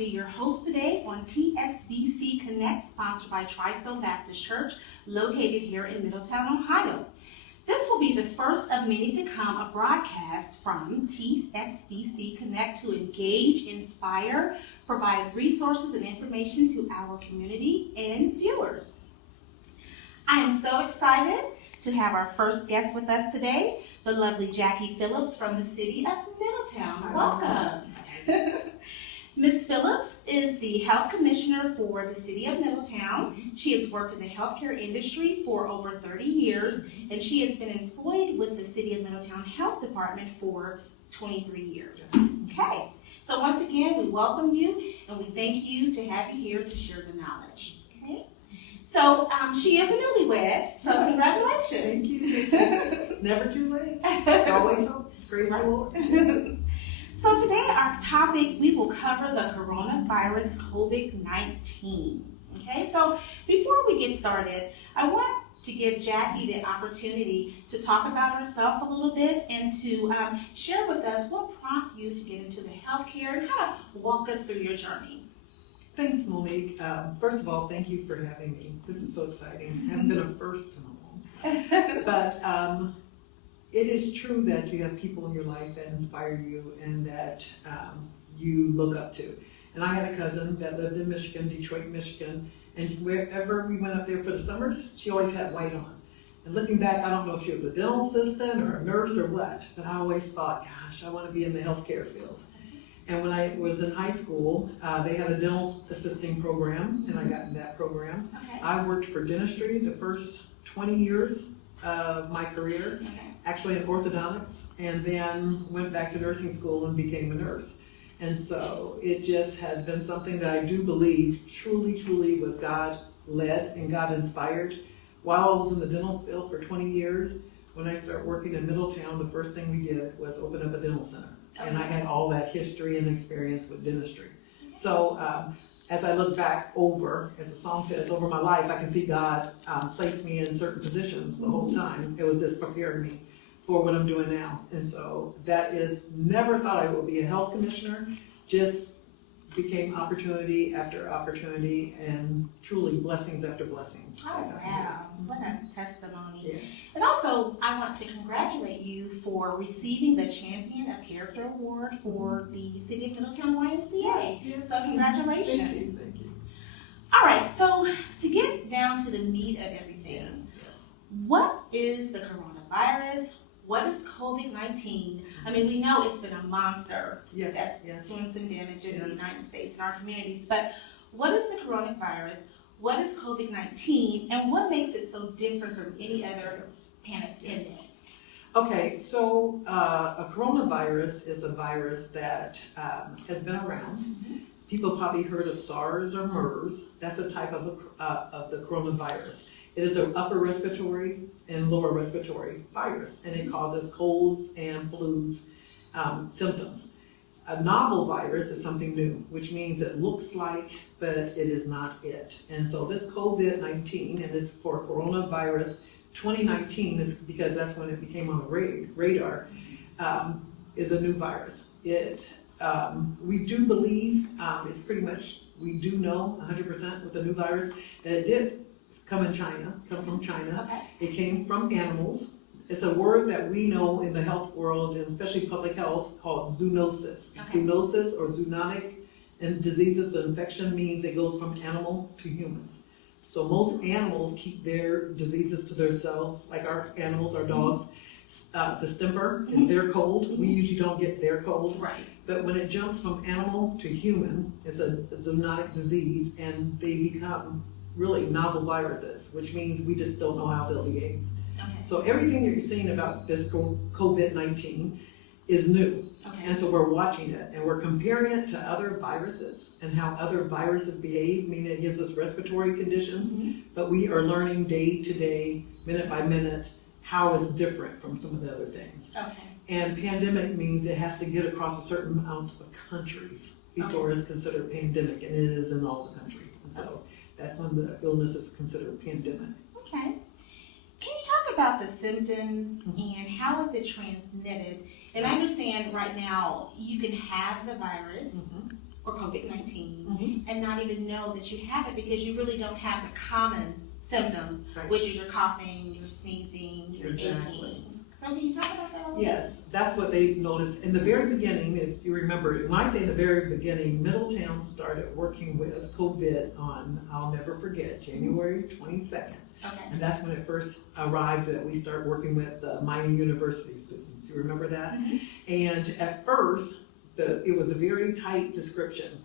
be your host today on TSBC Connect, sponsored by Tri-Stone Baptist Church, located here in Middletown, Ohio. This will be the first of many to come, a broadcast from TSBC Connect to engage, inspire, provide resources and information to our community and viewers. I am so excited to have our first guest with us today, the lovely Jackie Phillips from the City of Middletown. Welcome. Ms. Phillips is the Health Commissioner for the City of Middletown. She has worked in the healthcare industry for over 30 years, and she has been employed with the City of Middletown Health Department for 23 years. Okay, so once again, we welcome you, and we thank you to have you here to share the knowledge. Okay. So she is a newlywed, so congratulations. Thank you. It's never too late. It's always hope. Praise the Lord. So today our topic, we will cover the coronavirus COVID-19. Okay, so before we get started, I want to give Jackie the opportunity to talk about herself a little bit and to share with us what prompted you to get into the healthcare and kind of walk us through your journey. Thanks, Monique. First of all, thank you for having me. This is so exciting. I haven't been a first in a long time. But it is true that you have people in your life that inspire you and that you look up to. And I had a cousin that lived in Michigan, Detroit, Michigan, and wherever we went up there for the summers, she always had white on. And looking back, I don't know if she was a dental assistant or a nurse or what, but I always thought, gosh, I want to be in the healthcare field. And when I was in high school, they had a dental assisting program, and I got in that program. Okay. I worked for dentistry the first 20 years of my career. Okay. Actually in orthodontics, and then went back to nursing school and became a nurse. And so it just has been something that I do believe truly was God led and God inspired. While I was in the dental field for 20 years, when I started working in Middletown, the first thing we did was open up a dental center. And I had all that history and experience with dentistry. So as I look back over, as the song says, over my life, I can see God place me in certain positions the whole time. It was just preparing me for what I'm doing now. And so that is, never thought I would be a health commissioner, just became opportunity after opportunity and truly blessings after blessings. Oh, wow. What a testimony. Yes. And also, I want to congratulate you for receiving the Champion of Character Award for the City of Middletown YMCA. Yes. So congratulations. Thank you. Thank you. All right, so to get down to the meat of everything, Yes. what is the coronavirus? What is COVID-19? I mean, we know it's been a monster Yes. that's Yes. doing some damage in the Yes. United States and our communities, but what is the coronavirus? What is COVID-19? And what makes it so different from any other pandemic? Okay, so a coronavirus is a virus that has been around. Mm-hmm. People probably heard of SARS or MERS. That's a type of the coronavirus. It is an upper respiratory and lower respiratory virus, and it causes colds and flus symptoms. A novel virus is something new, which means it looks like, but it is not it. And so this COVID-19, and this for coronavirus 2019, is because that's when it became on the radar, is a new virus. We do believe, it's pretty much, we do know 100% with the new virus that it did come from China. Okay. It came from animals. It's a word that we know in the health world, and especially public health, called zoonosis. Okay. Zoonosis or zoonotic and diseases of infection means it goes from animal to humans. So most animals keep their diseases to themselves, like our animals, our dogs. Distemper is their cold. We usually don't get their cold. Right. But when it jumps from animal to human, it's a zoonotic disease, and they become really novel viruses, which means we just don't know how they'll behave. Okay. So everything you're seeing about this COVID-19 is new. Okay. And so we're watching it, and we're comparing it to other viruses and how other viruses behave, meaning it gives us respiratory conditions, but we are learning day to day, minute by minute, how it's different from some of the other things. Okay. And pandemic means it has to get across a certain amount of countries before it's considered pandemic, and it is in all the countries. And so that's when the illness is considered pandemic. Okay. Can you talk about the symptoms and how is it transmitted? And I understand right now you can have the virus or COVID-19 Mhm. and not even know that you have it because you really don't have the common symptoms, Right. which is your coughing, your sneezing, your Exactly. aching. So can you talk about that a little Yes, that's what they noticed. In the very beginning, if you remember, when I say in the very beginning, Middletown started working with COVID on, I'll never forget, January 22nd. bit? Okay. And that's when it first arrived that we started working with the mining university students. You remember that? Mhm. And at first, it was a very tight description.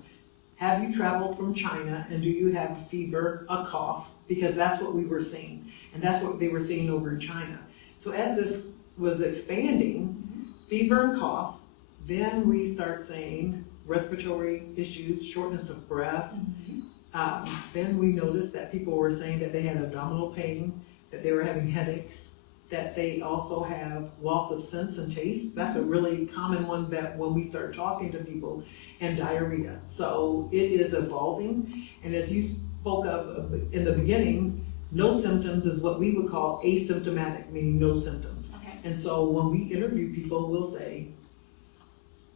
Have you traveled from China and do you have a fever, a cough? Because that's what we were seeing. And that's what they were seeing over in China. So as this was expanding, fever and cough, then we start saying respiratory issues, shortness of breath. Then we noticed that people were saying that they had abdominal pain, that they were having headaches, that they also have loss of sense and taste. That's a really common one that when we start talking to people, and diarrhea. So it is evolving. And as you spoke of in the beginning, no symptoms is what we would call asymptomatic, meaning no symptoms. Okay. And so when we interview people, we'll say,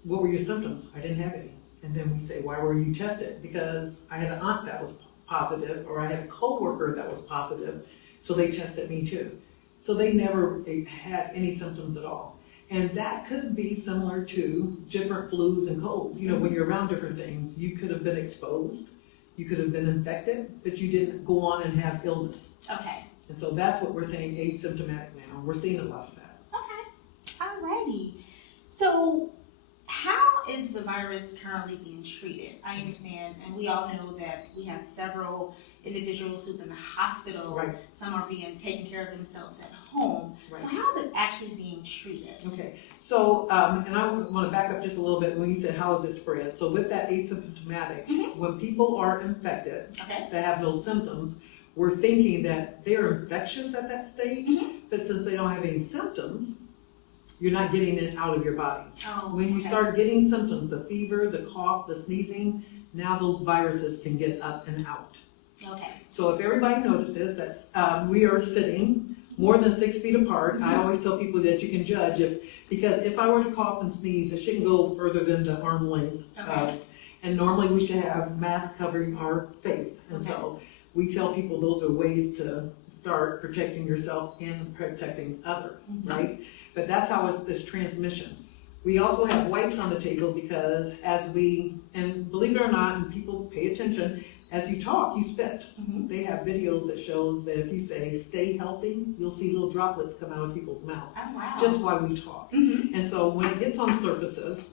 what were your symptoms? I didn't have any. And then we say, why were you tested? Because I had an aunt that was positive, or I had a coworker that was positive, so they tested me too. So they never had any symptoms at all. And that could be similar to different flus and colds. You know, when you're around different things, you could have been exposed, you could have been infected, but you didn't go on and have illness. Okay. And so that's what we're saying asymptomatic now. We're seeing a lot of that. Okay. Alrighty. So how is the virus currently being treated? I understand, and we all know that we have several individuals who's in the hospital. Right. Some are being taken care of themselves at home. Right. So how is it actually being treated? Okay, so, and I want to back up just a little bit when you said how is it spread. So with that asymptomatic, when people are infected, Okay. that have no symptoms, we're thinking that they're infectious at that stage, but since they don't have any symptoms, you're not getting it out of your body. Oh, When you okay. start getting symptoms, the fever, the cough, the sneezing, now those viruses can get up and out. Okay. So if everybody notices that we are sitting more than 6 feet apart, I always tell people that you can judge because if I were to cough and sneeze, it shouldn't go further than the arm length. Okay. And normally we should have masks covering our face. And so we tell people those are ways to start protecting yourself and protecting others, right? But that's how it's this transmission. We also have wipes on the table because and believe it or not, and people pay attention, as you talk, you spit. They have videos that shows that if you say, stay healthy, you'll see little droplets come out of people's mouth, Oh, wow. just while we talk. And so when it gets on surfaces,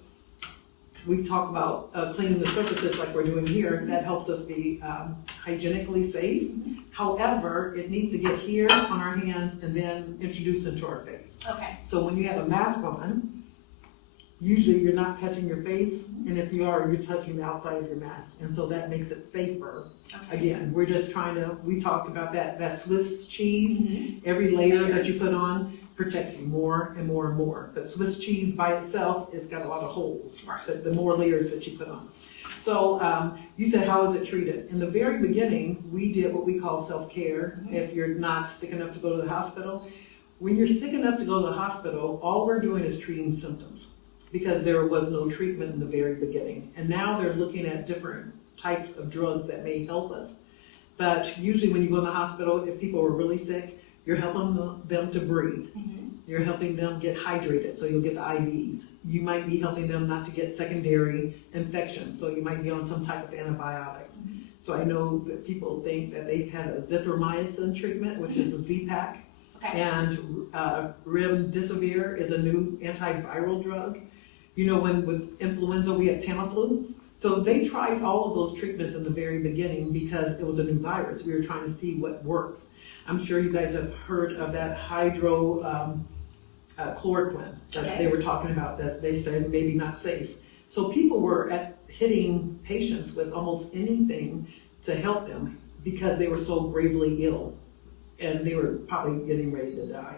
we talk about cleaning the surfaces like we're doing here. That helps us be hygienically safe. However, it needs to get here on our hands and then introduced into our face. Okay. So when you have a mask on, usually you're not touching your face, and if you are, you're touching the outside of your mask. And so that makes it safer. Okay. Again, we're just we talked about that Swiss cheese, every layer that you put on protects you more and more and more. But Swiss cheese by itself has got a lot of holes, Right. the more layers that you put on. So you said, how is it treated? In the very beginning, we did what we call self-care. If you're not sick enough to go to the hospital, when you're sick enough to go to the hospital, all we're doing is treating symptoms because there was no treatment in the very beginning. And now they're looking at different types of drugs that may help us. But usually when you go in the hospital, if people are really sick, you're helping them to breathe. You're helping them get hydrated, so you'll get the IVs. You might be helping them not to get secondary infections, so you might be on some type of antibiotics. So I know that people think that they've had a zithromycin treatment, which is a Z-Pak, Okay. and remdesivir is a new antiviral drug. You know, when with influenza we have Tamiflu. So they tried all of those treatments in the very beginning because it was a new virus. We were trying to see what works. I'm sure you guys have heard of that hydrochloroquine that they were talking about, that they said maybe not safe. So people were hitting patients with almost anything to help them because they were so gravely ill and they were probably getting ready to die.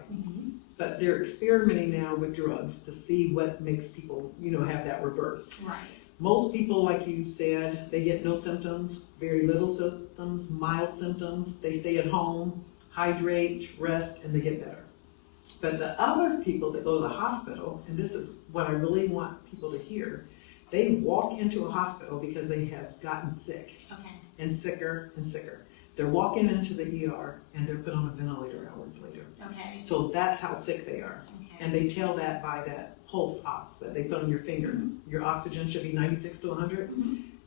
But they're experimenting now with drugs to see what makes people, have that reversed. Right. Most people, like you said, they get no symptoms, very little symptoms, mild symptoms. They stay at home, hydrate, rest, and they get better. But the other people that go to the hospital, and this is what I really want people to hear, They walk into a hospital because they have gotten sick Okay. and sicker and sicker. They're walking into the ER and they're put on a ventilator hours later. Okay. So that's how sick they are. Okay. And they tell that by that pulse ox that they put on your finger. Your oxygen should be 96 to 100.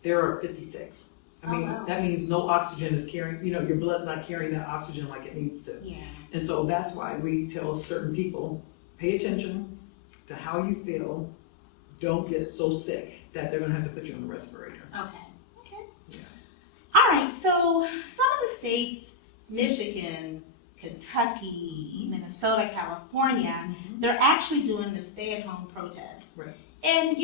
They're at 56. I mean, wow. that means no oxygen is carrying, your blood's not carrying that oxygen like it needs to. Yeah. And so that's why we tell certain people, pay attention to how you feel. Don't get so sick that they're gonna have to put you on the respirator. Okay. Okay. Yeah. All right. So some of the states, Michigan, Kentucky, Minnesota, California, they're actually doing the stay-at-home protest. Right. And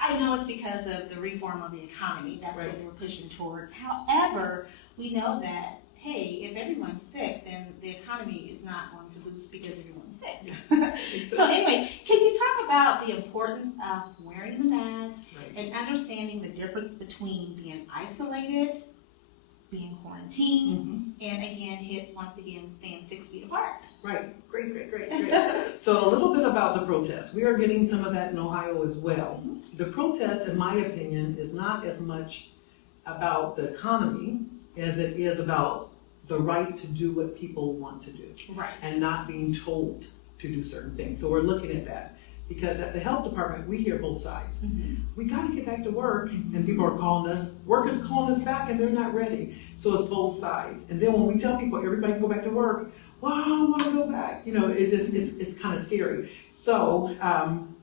I know it's because of the reform of the economy. That's what they were pushing towards. However, we know that, hey, if everyone's sick, then the economy is not going to boost because everyone's sick. Exactly. So anyway, can you talk about the importance of wearing the mask Right. and understanding the difference between being isolated, being quarantined, and once again, staying 6 feet apart? Right, great. So a little bit about the protest. We are getting some of that in Ohio as well. The protest, in my opinion, is not as much about the economy as it is about the right to do what people want to do. Right. And not being told to do certain things. So we're looking at that. Because at the health department, we hear both sides. We got to get back to work, and people are calling us, workers calling us back, and they're not ready. So it's both sides. And then when we tell people everybody can go back to work, well, I don't want to go back. It's kind of scary. So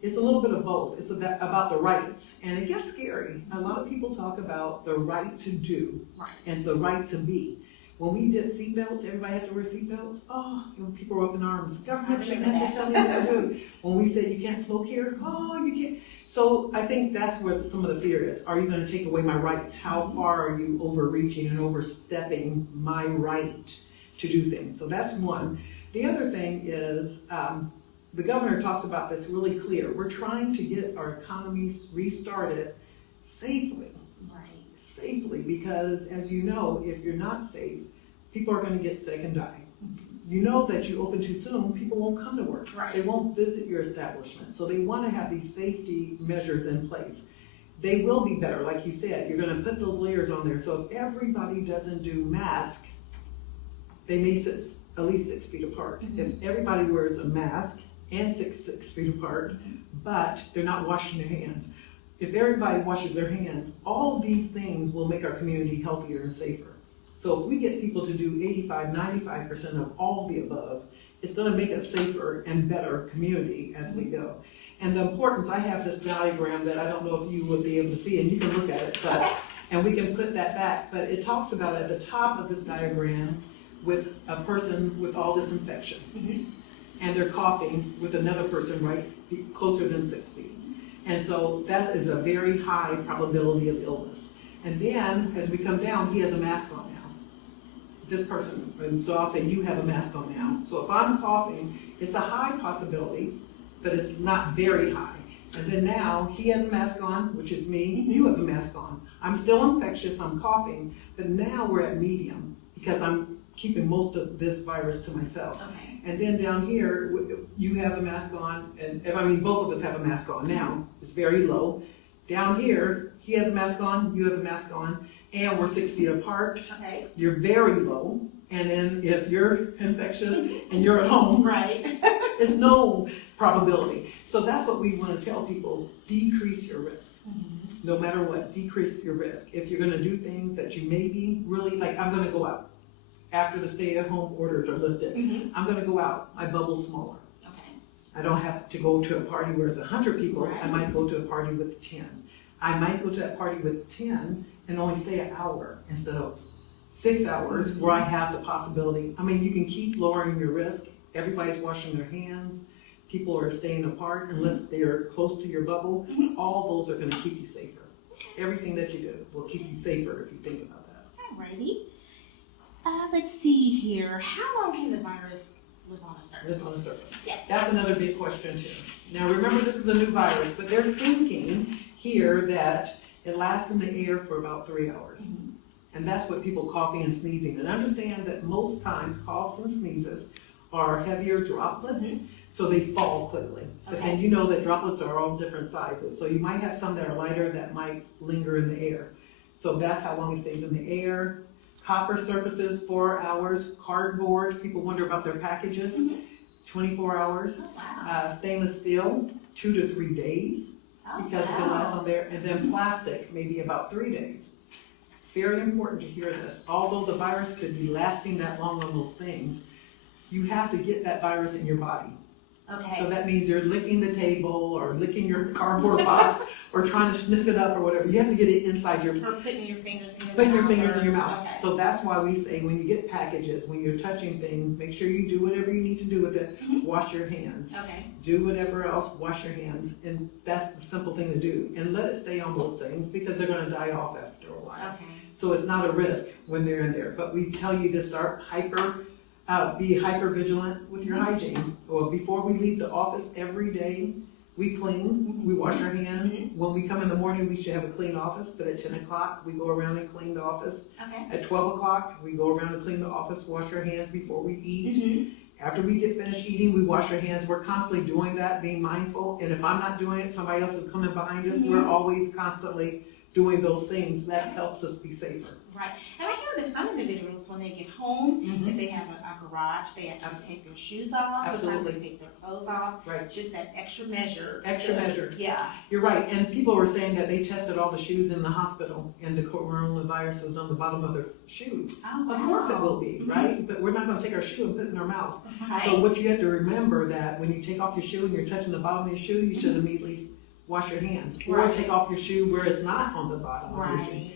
it's a little bit of both. It's about the rights, and it gets scary. A lot of people talk about the right to do and the right to be. When we did seatbelts, everybody had to wear seatbelts. Oh, people were up in arms. Government shouldn't have to tell me what to do. When we said you can't smoke here, oh, you can't. So I think that's where some of the fear is. Are you going to take away my rights? How far are you overreaching and overstepping my right to do things? So that's one. The other thing is the governor talks about this really clear. We're trying to get our economies restarted safely. Safely, because as you know, if you're not safe, people are going to get sick and die. You know that you open too soon, people won't come to work. They won't visit your establishment. So they want to have these safety measures in place. They will be better, like you said. You're going to put those layers on there. So if everybody doesn't do mask, they may sit at least 6 feet apart. If everybody wears a mask and six feet apart, but they're not washing their hands. If everybody washes their hands, all of these things will make our community healthier and safer. So if we get people to do 85-95% of all of the above, it's going to make a safer and better community as we go. And the importance, I have this diagram that I don't know if you would be able to see, and you can look at it, and we can put that back, but it talks about at the top of this diagram with a person with all this infection, and they're coughing with another person right closer than 6 feet. And so that is a very high probability of illness. And then as we come down, he has a mask on now. This person, and so I'll say you have a mask on now. So if I'm coughing, it's a high possibility, but it's not very high. And then now he has a mask on, which is me, you have a mask on. I'm still infectious, I'm coughing, but now we're at medium because I'm keeping most of this virus to myself. And then down here, you have a mask on, and both of us have a mask on now. It's very low. Down here, he has a mask on, you have a mask on, and we're 6 feet apart. You're very low. And then if you're infectious and you're at home, it's no probability. So that's what we want to tell people, decrease your risk. No matter what, decrease your risk. If you're going to do things that you may be really, like I'm going to go out. After the stay-at-home orders are lifted, I'm going to go out. My bubble's smaller. I don't have to go to a party where it's 100 people. I might go to a party with 10. I might go to a party with 10 and only stay an hour instead of 6 hours where I have the possibility. You can keep lowering your risk. Everybody's washing their hands. People are staying apart unless they're close to your bubble. All those are going to keep you safer. Everything that you do will keep you safer if you think about that. Alrighty. Let's see here. How long can the virus live on a surface? Live on the surface. Yes. That's another big question too. Now remember, this is a new virus, but they're thinking here that it lasts in the air for about 3 hours. And that's what people coughing and sneezing. And understand that most times coughs and sneezes are heavier droplets. so they fall quickly. But then you know that droplets are all different sizes, so you might have some that are lighter that might linger in the air. So that's how long it stays in the air. Copper surfaces, 4 hours. Cardboard, people wonder about their packages, 24 hours. Oh, wow. Stainless steel, 2 to 3 days, because it can last on there. And then plastic, maybe about 3 days. Very important to hear this. Although the virus could be lasting that long on those things, you have to get that virus in your body. Okay. So that means you're licking the table or licking your cardboard box or trying to sniff it up or whatever. You have to get it inside your Or putting your fingers in your mouth. Putting your fingers in your mouth. Okay. So that's why we say when you get packages, when you're touching things, make sure you do whatever you need to do with it. Wash your hands. Okay. Do whatever else, wash your hands. And that's the simple thing to do. And let it stay on those things because they're going to die off after a while. Okay. So it's not a risk when they're in there. But we tell you to start be hyper vigilant with your hygiene. Well, before we leave the office every day, we clean, we wash our hands. When we come in the morning, we should have a clean office, but at 10 o'clock, we go around and clean the office. Okay. At 12 o'clock, we go around and clean the office, wash our hands before we eat. After we get finished eating, we wash our hands. We're constantly doing that, being mindful. And if I'm not doing it, somebody else is coming behind us. We're always constantly doing those things. That helps us be safer. Right. And I hear that some individuals, when they get home, if they have a garage, they actually take their shoes off. Sometimes they take their clothes off. Right. Just that extra measure. Extra measure. Yeah. You're right. And people were saying that they tested all the shoes in the hospital and the coronavirus was on the bottom of their shoes. Oh, wow. Of course it will be, right? But we're not going to take our shoe and put it in our mouth. Right. So what you have to remember that when you take off your shoe and you're touching the bottom of your shoe, you should immediately wash your hands. Or take off your shoe where it's not on the bottom of your shoe.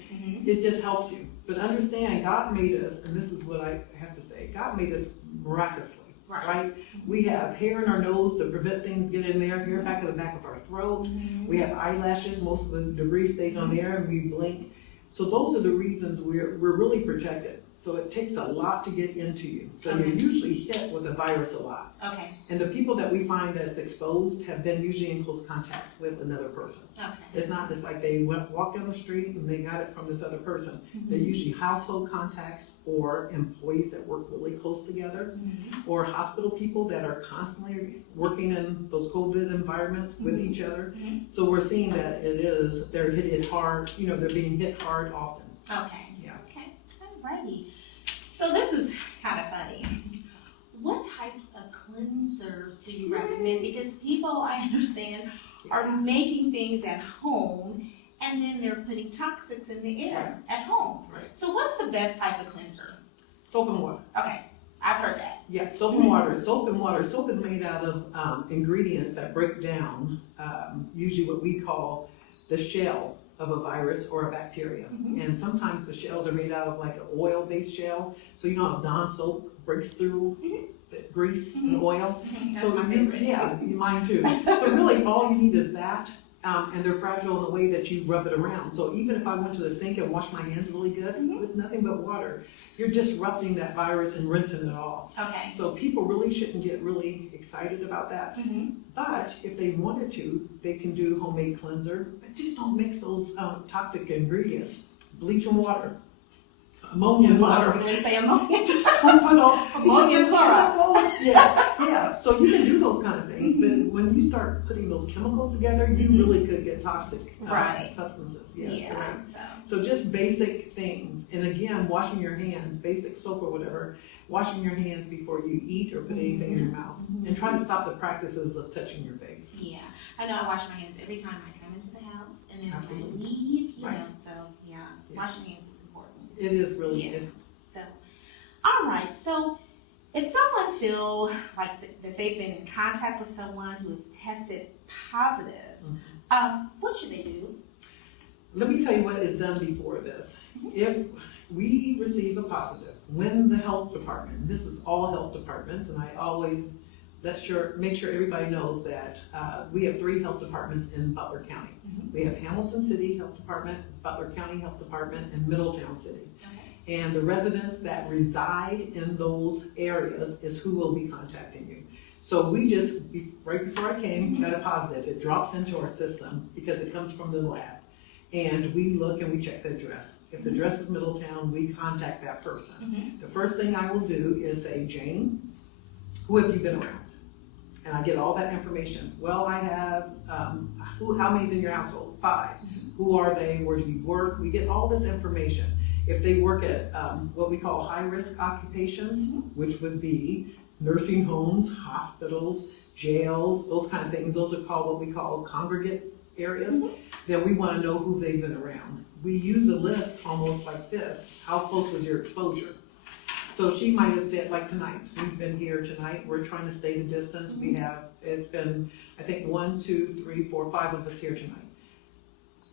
It just helps you. But understand, God made us, and this is what I have to say, God made us miraculously, right? We have hair in our nose to prevent things get in there, hair back of the back of our throat. We have eyelashes, most of the debris stays on there, and we blink. So those are the reasons we're really protected. So it takes a lot to get into you. So you're usually hit with the virus a lot. Okay. And the people that we find that's exposed have been usually in close contact with another person. Okay. It's not just like they walked down the street and they got it from this other person. They're usually household contacts or employees that work really close together or hospital people that are constantly working in those COVID environments with each other. So we're seeing that they're hit hard, they're being hit hard often. Okay. Yeah. Okay. Alrighty. So this is kind of funny. What types of cleansers do you recommend? Because people, I understand, are making things at home and then they're putting toxics in the air at home. Right. So what's the best type of cleanser? Soap and water. Okay, I've heard that. Yeah, soap and water. Soap and water. Soap is made out of ingredients that break down usually what we call the shell of a virus or a bacteria. And sometimes the shells are made out of like an oil-based shell. So Dawn soap breaks through the grease and oil. That's my favorite. Yeah, mine too. So really all you need is that. And they're fragile in the way that you rub it around. So even if I went to the sink and washed my hands really good with nothing but water, you're disrupting that virus and rinsing it off. Okay. So people really shouldn't get really excited about that. But if they wanted to, they can do homemade cleanser. But just don't mix those toxic ingredients. Bleach and water. Ammonia and I was water. going to say ammonia. Just don't put all Ammonia and Clorox. Yes, yeah. So you can do those kind of things, but when you start putting those chemicals together, you really could get toxic substances. Yeah. Right. So just basic things, and again, washing your hands, basic soap or whatever, washing your hands before you eat or put anything in your mouth, and try to stop the practices of touching your face. Yeah, I know I wash my hands every time I come into the house, and then when I leave, you know, so washing hands is important. It is really good. So, all right, so if someone feels like that they've been in contact with someone who is tested positive, what should they do? Let me tell you what is done before this. If we receive a positive, when the health department, this is all health departments, and I always make sure everybody knows that we have 3 health departments in Butler County. We have Hamilton City Health Department, Butler County Health Department, and Middletown City. And the residents that reside in those areas is who will be contacting you. So we just, right before I came, got a positive. It drops into our system because it comes from the lab. And we look and we check the address. If the address is Middletown, we contact that person. The first thing I will do is say, Jane, who have you been around? And I get all that information. Well, I have, how many's in your household? 5. Who are they? Where do you work? We get all this information. If they work at what we call high-risk occupations, which would be nursing homes, hospitals, jails, those kind of things, those are called what we call congregate areas, then we want to know who they've been around. We use a list almost like this. How close was your exposure? So she might have said, like tonight, we've been here tonight, we're trying to stay the distance. It's been, I think 1, 2, 3, 4, 5 of us here tonight.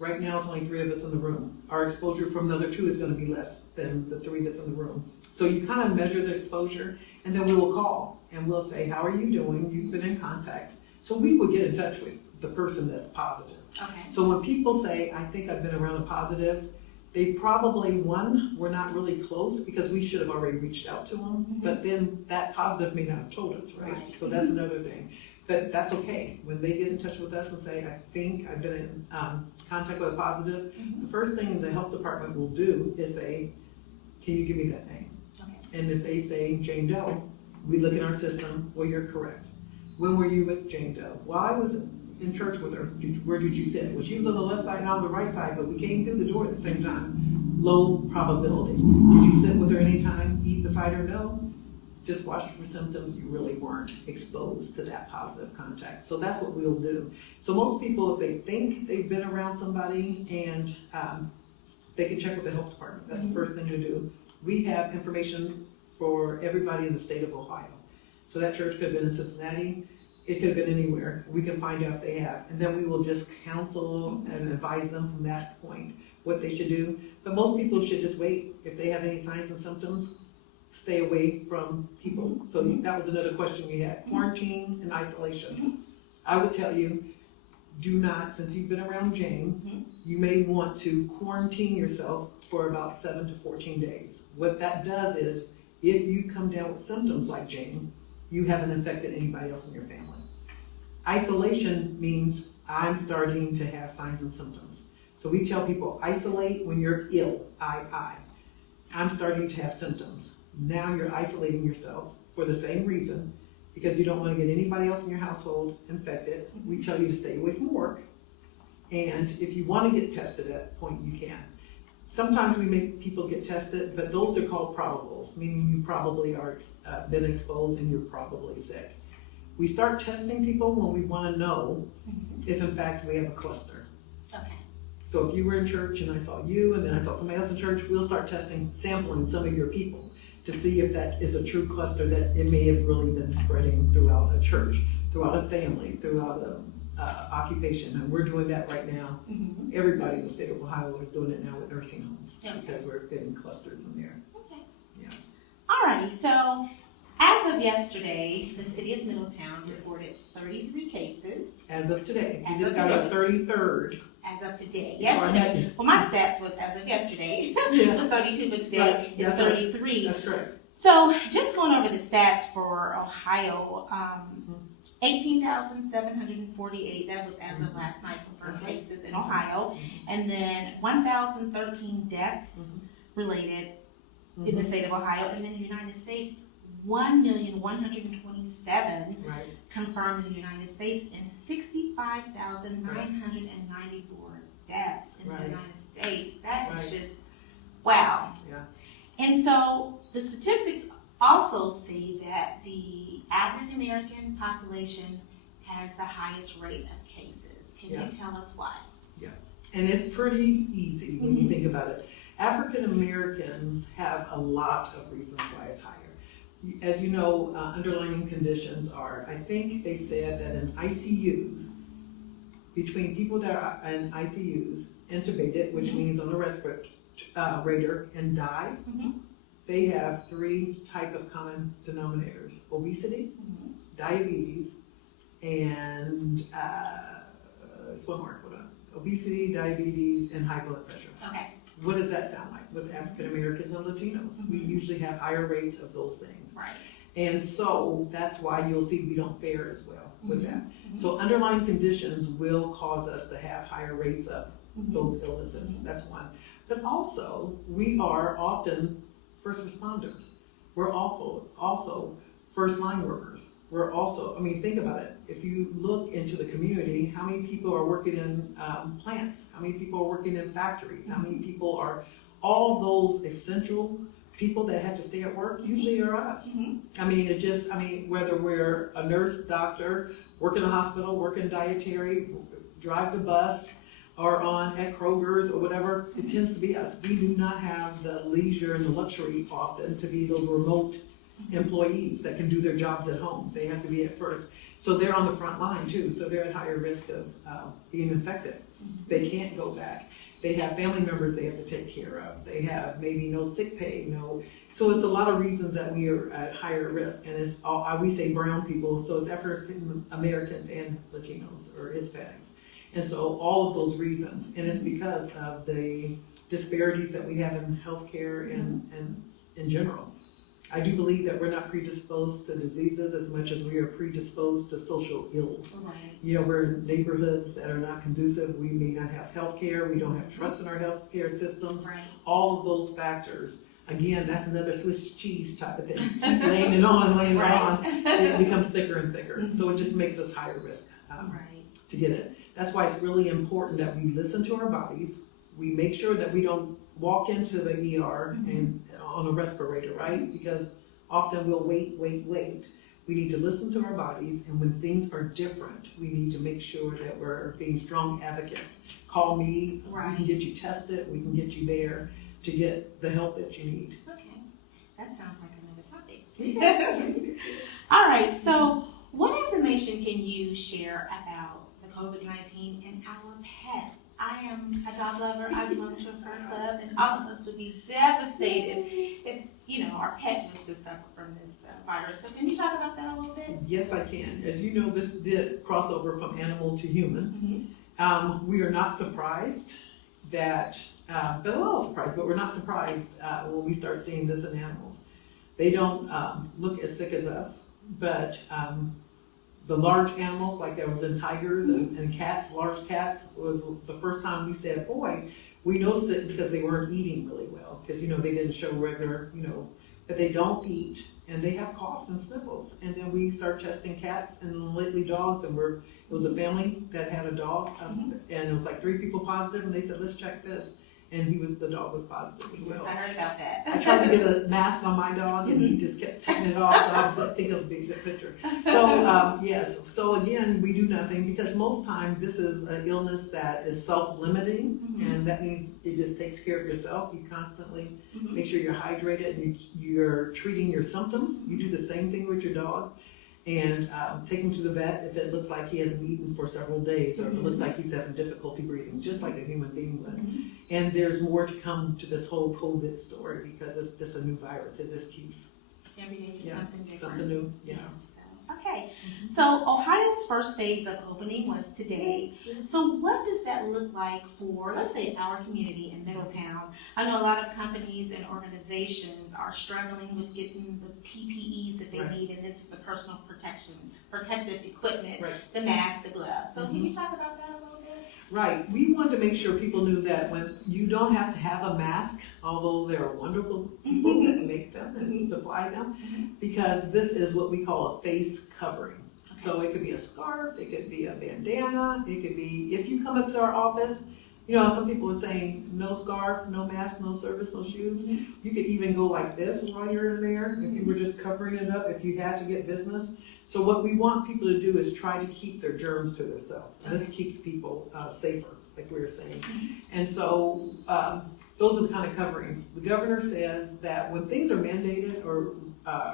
Right now, it's only 3 of us in the room. Our exposure from the other 2 is going to be less than the 3 that's in the room. So you kind of measure the exposure, and then we will call, and we'll say, how are you doing? You've been in contact. So we will get in touch with the person that's positive. Okay. So when people say, I think I've been around a positive, they probably, one, were not really close because we should have already reached out to them, but then that positive may not have told us, right? So that's another thing. But that's okay. When they get in touch with us and say, I think I've been in contact with a positive, the first thing the health department will do is say, can you give me that name? Okay. And if they say Jane Doe, we look in our system, well, you're correct. When were you with Jane Doe? Well, I was in church with her. Where did you sit? Well, she was on the left side and on the right side, but we came through the door at the same time. Low probability. Did you sit with her anytime, eat beside her? No. Just watch for symptoms. You really weren't exposed to that positive contact. So that's what we'll do. So most people, if they think they've been around somebody, and they can check with the health department. That's the first thing to do. We have information for everybody in the state of Ohio. So that church could have been in Cincinnati. It could have been anywhere. We can find out if they have. And then we will just counsel and advise them from that point what they should do. But most people should just wait. If they have any signs and symptoms, stay away from people. So that was another question we had. Quarantine and isolation. I would tell you, do not, since you've been around Jane, you may want to quarantine yourself for about 7 to 14 days. What that does is, if you come down with symptoms like Jane, you haven't infected anybody else in your family. Isolation means I'm starting to have signs and symptoms. So we tell people, isolate when you're ill, I'm starting to have symptoms. Now you're isolating yourself for the same reason, because you don't want to get anybody else in your household infected. We tell you to stay away from work. And if you want to get tested at that point, you can. Sometimes we make people get tested, but those are called probables, meaning you probably are been exposed and you're probably sick. We start testing people when we want to know if in fact we have a cluster. Okay. So if you were in church and I saw you and then I saw somebody else in church, we'll start sampling some of your people to see if that is a true cluster, that it may have really been spreading throughout a church, throughout a family, throughout a occupation, and we're doing that right now. Everybody in the state of Ohio is doing it now with nursing homes because we're getting clusters in there. Okay. Yeah. Alrighty, so as of yesterday, the City of Middletown reported 33 cases. As of today. We just got our 33rd. As of today. Yesterday. Well, my stats was as of yesterday. It was 32, but today it's 33. Right. That's correct. So just going over the stats for Ohio, 18,748, that was as of last night for first cases in Ohio, and then 1,013 deaths related in the state of Ohio, and then the United States, 1,127,000 confirmed in the United States, and 65,994 deaths in the United States. That is just, wow. Yeah. And so the statistics also say that the African American population has the highest rate of cases. Can you tell us why? Yeah, and it's pretty easy when you think about it. African Americans have a lot of reasons why it's higher. As you know, underlying conditions are, I think they said that in ICUs, between people that are in ICUs, intubated, which means on a respirator, and die, they have 3 type of common denominators: obesity, diabetes, and it's one more. Hold on. Obesity, diabetes, and high blood pressure. Okay. What does that sound like with African Americans and Latinos? We usually have higher rates of those things. Right. And so that's why you'll see we don't fare as well with that. So underlying conditions will cause us to have higher rates of those illnesses. That's one. But also, we are often first responders. We're also first line workers. we're also, I mean, think about it. If you look into the community, how many people are working in plants? How many people are working in factories? How many people are, all those essential people that have to stay at work usually are us. I mean, whether we're a nurse, doctor, work in a hospital, work in dietary, drive the bus, or at Kroger's or whatever, it tends to be us. We do not have the leisure and the luxury often to be those remote employees that can do their jobs at home. They have to be at first. So they're on the front line too, so they're at higher risk of being infected. They can't go back. They have family members they have to take care of. They have maybe no sick pay, so it's a lot of reasons that we are at higher risk. And it's all, we say brown people, so it's African Americans and Latinos or Hispanics. And so all of those reasons, and it's because of the disparities that we have in healthcare and in general. I do believe that we're not predisposed to diseases as much as we are predisposed to social ills. Right. We're in neighborhoods that are not conducive. We may not have health care. We don't have trust in our healthcare systems. Right. All of those factors. Again, that's another Swiss cheese type of thing. Keep laying it on, it becomes thicker and thicker. So it just makes us higher risk to get it. That's why it's really important that we listen to our bodies. We make sure that we don't walk into the ER and on a respirator, right? Because often we'll wait. We need to listen to our bodies, and when things are different, we need to make sure that we're being strong advocates. Call me, we can get you tested, we can get you there to get the help that you need. Okay, that sounds like another topic. Yes. All right, so what information can you share about the COVID-19 and our pets? I am a dog lover. I belong to a fur club, and all of us would be devastated if, our pet was to suffer from this virus. So can you talk about that a little bit? Yes, I can. As you know, this did cross over from animal to human. We are not surprised that, but a little surprised, but we're not surprised when we start seeing this in animals. They don't look as sick as us, but the large animals, like there was in tigers and cats, large cats, was the first time we said, boy, we noticed it because they weren't eating really well, because, they didn't show regular, but they don't eat, and they have coughs and sniffles. And then we start testing cats and lately dogs, and it was a family that had a dog, and it was like 3 people positive, and they said, let's check this. And the dog was positive as well. Yes, I heard about that. I tried to get a mask on my dog, and he just kept taking it off, so I was thinking it was a big picture. So, yes, so again, we do nothing, because most time this is an illness that is self-limiting, and that means it just takes care of yourself. You constantly make sure you're hydrated, and you're treating your symptoms. You do the same thing with your dog. And take him to the vet if it looks like he hasn't eaten for several days, or if it looks like he's having difficulty breathing, just like a human being would. And there's more to come to this whole COVID story, because it's just a new virus. It just keeps every day is something different. Something new, yeah. Okay, so Ohio's first phase of opening was today. So what does that look like for, let's say, our community in Middletown? I know a lot of companies and organizations are struggling with getting the PPEs that they need, and this is the personal protective equipment, the mask, the gloves. So can you talk about that a little bit? Right. We wanted to make sure people knew that when you don't have to have a mask, although there are wonderful people that make them and supply them, because this is what we call a face covering. So it could be a scarf, it could be a bandana, it could be, if you come up to our office, some people are saying no scarf, no mask, no service, no shoes. You could even go like this while you're in there, if you were just covering it up, if you had to get business. So what we want people to do is try to keep their germs to themselves. This keeps people safer, like we were saying. And so those are the kind of coverings. The governor says that when things are mandated or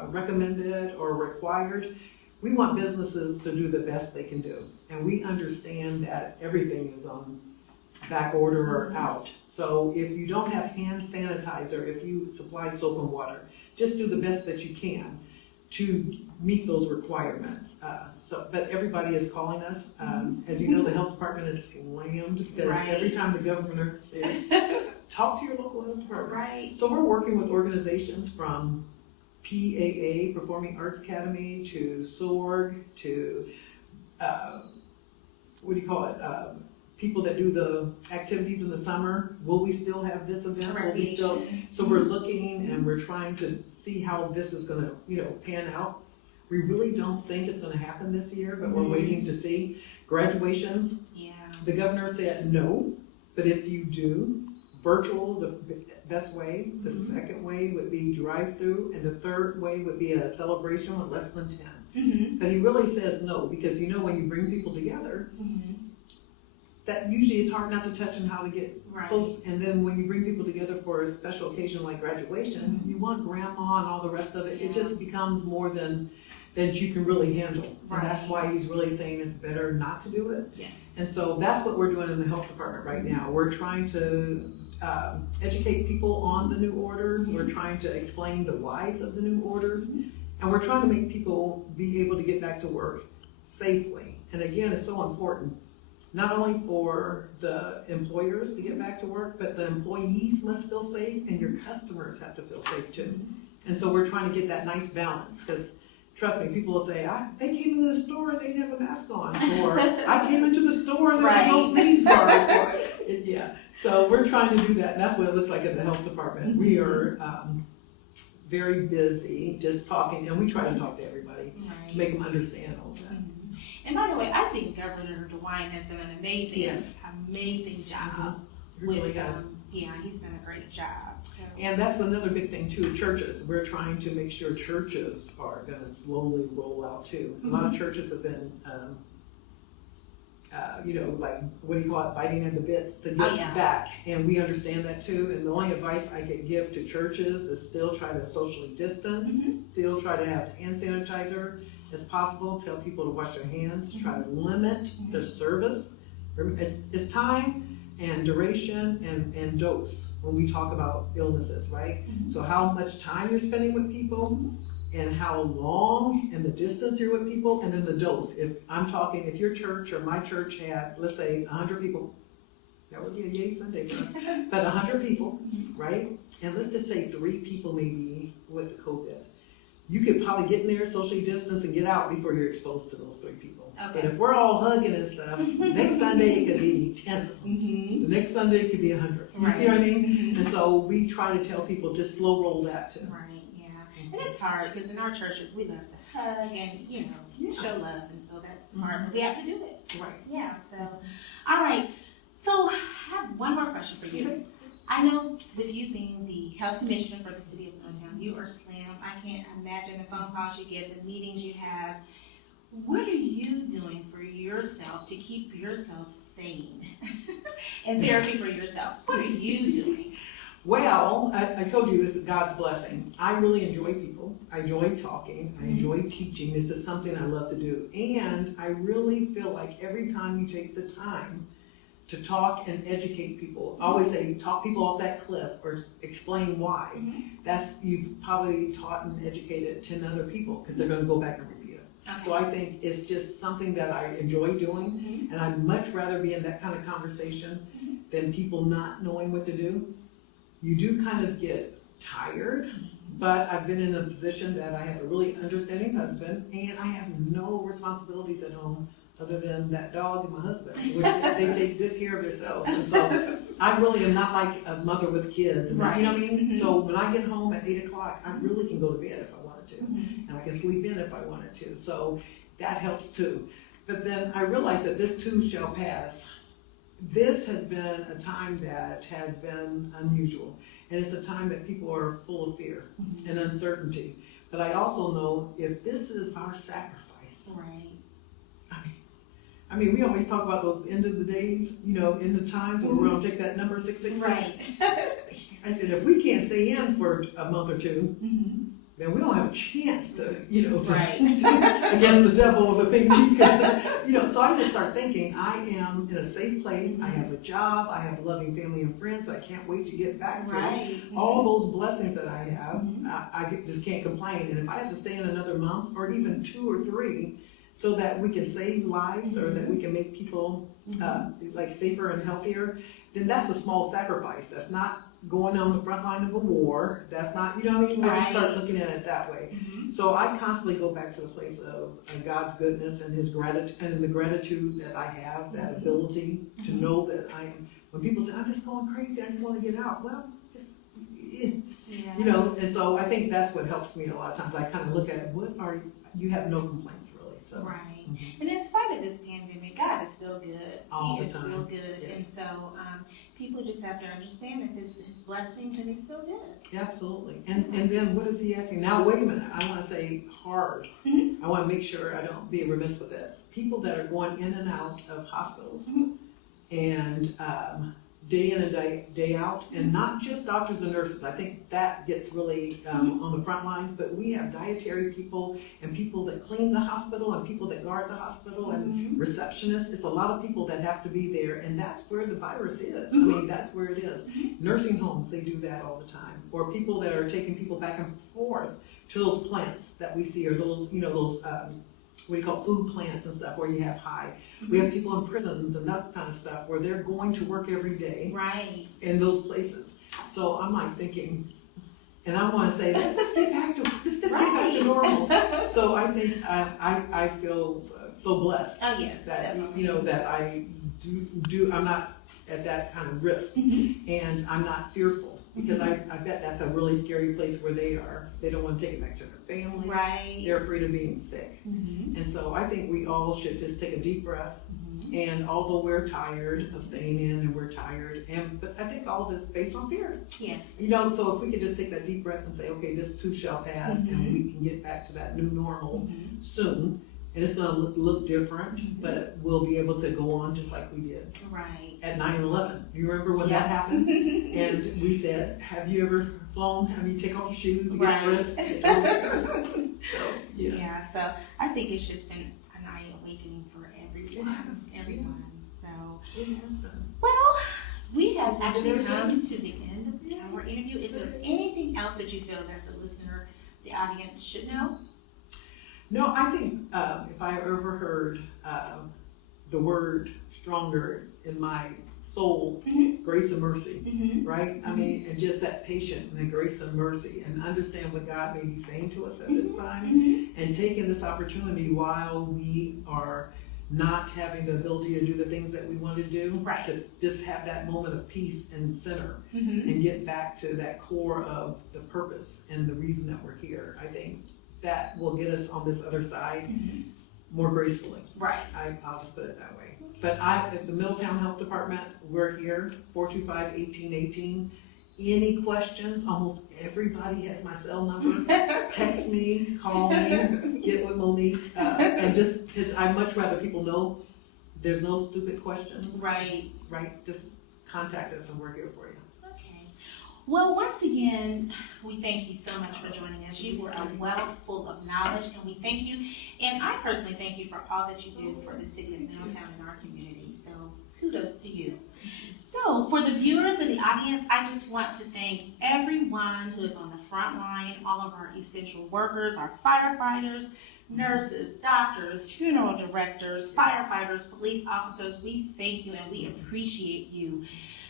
recommended or required, we want businesses to do the best they can do. And we understand that everything is on back order or out. So if you don't have hand sanitizer, if you supply soap and water, just do the best that you can to meet those requirements. But everybody is calling us. As you know, the health department is slammed, because every time the governor says, talk to your local health department. So we're working with organizations from PAA, Performing Arts Academy, to SORG, to, people that do the activities in the summer. Will we still have this event? Will we still? So we're looking and we're trying to see how this is going to, pan out. We really don't think it's gonna happen this year, but we're waiting to see. Graduations, Yeah. the governor said no, but if you do, virtual is the best way. The second way would be drive-through, and the third way would be a celebration with less than 10. But he really says no, because you know when you bring people together, that usually it's hard not to touch and how to get close. And then when you bring people together for a special occasion like graduation, you want grandma and all the rest of it. It just becomes more than you can really handle. And that's why he's really saying it's better not to do it. Yes. And so that's what we're doing in the health department right now. We're trying to educate people on the new orders. We're trying to explain the whys of the new orders. And we're trying to make people be able to get back to work safely. And again, it's so important, not only for the employers to get back to work, but the employees must feel safe and your customers have to feel safe too. And so we're trying to get that nice balance, because trust me, people will say, they came into the store and they didn't have a mask on, or I came into the store and there was no sneeze guard. Yeah, so we're trying to do that, and that's what it looks like in the health department. We are very busy just talking, and we try to talk to everybody to make them understand all that. And by the way, I think Governor DeWine has done an amazing job. He really has. Yeah, he's done a great job. So. And that's another big thing too, churches. We're trying to make sure churches are gonna slowly roll out too. A lot of churches have been, like, what do you call it, biting at the bits to get back. And we understand that too. And the only advice I could give to churches is still try to socially distance, still try to have hand sanitizer as possible, tell people to wash their hands, try to limit the service. It's time and duration and dose when we talk about illnesses, right? So how much time you're spending with people and how long and the distance you're with people, and then the dose. If your church or my church had, let's say 100 people, that would be a yay Sunday for us, but 100 people, right? And let's just say 3 people maybe with the COVID. You could probably get in there, socially distance, and get out before you're exposed to those 3 people. But if we're all hugging and stuff, next Sunday it could be 10. The next Sunday it could be 100. You see what I mean? And so we try to tell people just slow roll that too. Right, yeah. And it's hard because in our churches we love to hug and, show love, and so that's hard, but we have to do it. Right. Yeah, so, all right. So I have one more question for you. I know with you being the health commissioner for the City of Middletown, you are slammed. I can't imagine the phone calls you get, the meetings you have. What are you doing for yourself to keep yourself sane and therapy for yourself? What are you doing? Well, I told you this is God's blessing. I really enjoy people. I enjoy talking. I enjoy teaching. This is something I love to do. And I really feel like every time you take the time to talk and educate people. I always say, talk people off that cliff or explain why. You've probably taught and educated 10 other people, because they're gonna go back and repeat it. So I think it's just something that I enjoy doing, and I'd much rather be in that kind of conversation than people not knowing what to do. You do kind of get tired, but I've been in a position that I have a really understanding husband, and I have no responsibilities at home other than that dog and my husband, which they take good care of themselves. And so I really am not like a mother with kids. And you know what I mean? So when I get home at 8 o'clock, I really can go to bed if I wanted to. And I can sleep in if I wanted to. So that helps too. But then I realize that this too shall pass. This has been a time that has been unusual. And it's a time that people are full of fear and uncertainty. But I also know if this is our sacrifice, I mean, we always talk about those end of the days, end of times, where we're gonna take that number 666. I said, if we can't stay in for a month or two, then we don't have a chance to, against the devil or the things he could, so I just start thinking, I am in a safe place, I have a job, I have a loving family and friends I can't wait to get back to. All those blessings that I have, I just can't complain. And if I have to stay in another month, or even 2 or 3, so that we can save lives or that we can make people safer and healthier, then that's a small sacrifice. That's not going on the front line of a war. That's not, I just start looking at it that way. So I constantly go back to the place of God's goodness and His gratitude, and the gratitude that I have, that ability to know that I am. When people say, I'm just going crazy, I just want to get out. Well, You know, and so I think that's what helps me a lot of times. I kind of look at you have no complaints really, so. Right. And in spite of this pandemic, God is still good. All He the is time. still good. Yes. And so people just have to understand that his blessings and he's still good. Yeah, absolutely. And then what is he asking? Now, wait a minute. I want to say hard. I want to make sure I don't be remiss with this. People that are going in and out of hospitals and day in and day out, and not just doctors and nurses. I think that gets really on the front lines, but we have dietary people and people that clean the hospital and people that guard the hospital and receptionists. It's a lot of people that have to be there, and that's where the virus is. I mean, that's where it is. Nursing homes, they do that all the time. Or people that are taking people back and forth to those plants that we see, or those, you know, those what do you call food plants and stuff where you have high. We have people in prisons and that kind of stuff where they're going to work every day in those places. So I'm like thinking, and I want to say, let's get back to normal. So I think I feel so blessed Oh, yes, that definitely. you know that I do I'm not at that kind of risk, and I'm not fearful. Because I bet that's a really scary place where they are. They don't want to take it back to their families. Right. They're afraid of being sick. And so I think we all should just take a deep breath. And although we're tired of staying in and we're tired, but I think all of it's based on fear. Yes. You know, so if we could just take that deep breath and say, okay, this too shall pass, and we can get back to that new normal soon. And it's going to look different, but we'll be able to go on just like we did. Right. At 9/11. You remember when that happened? And we said, have you ever flown? Have you take off your shoes to get risk? So, Yeah, so I think it's just been an eye-awakening for everyone. Everyone. So, it has been. well, we have actually come to the end of our interview. Is there anything else that you feel that the listener, the audience should know? No, I think if I ever heard the word stronger in my soul, grace and mercy, right? I mean, and just that patient and the grace and mercy, and understand what God may be saying to us at this time, and taking this opportunity while we are not having the ability to do the things that we want to do, to just have that moment of peace and center, and get back to that core of the purpose and the reason that we're here. I think that will get us on this other side more gracefully. Right. I'll just put it that way. But at the Middletown Health Department, we're here, 425-1818. Any questions? Almost everybody has my cell number. Text me, call me, get with Monique. And just, I'd much rather people know there's no stupid questions. Right. Right? Just contact us and we're here for you. Well, once again, we thank you so much for joining us. You were a wealth full of knowledge, and we thank you. And I personally thank you for all that you do for the City of Middletown and our community. So kudos to you. So for the viewers and the audience, I just want to thank everyone who is on the front line, all of our essential workers, our firefighters, nurses, doctors, funeral directors, firefighters, police officers. We thank you and we appreciate you.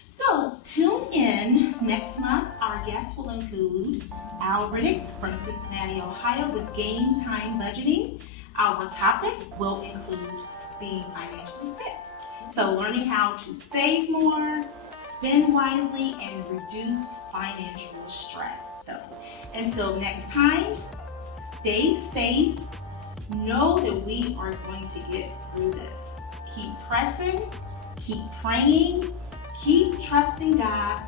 So tune in next month. Our guests will include Al Riddick from Cincinnati, Ohio with Game Time Budgeting. Our topic will include being financially fit. So learning how to save more, spend wisely, and reduce financial stress. So until next time, stay safe. Know that we are going to get through this. Keep pressing, keep praying, keep trusting God,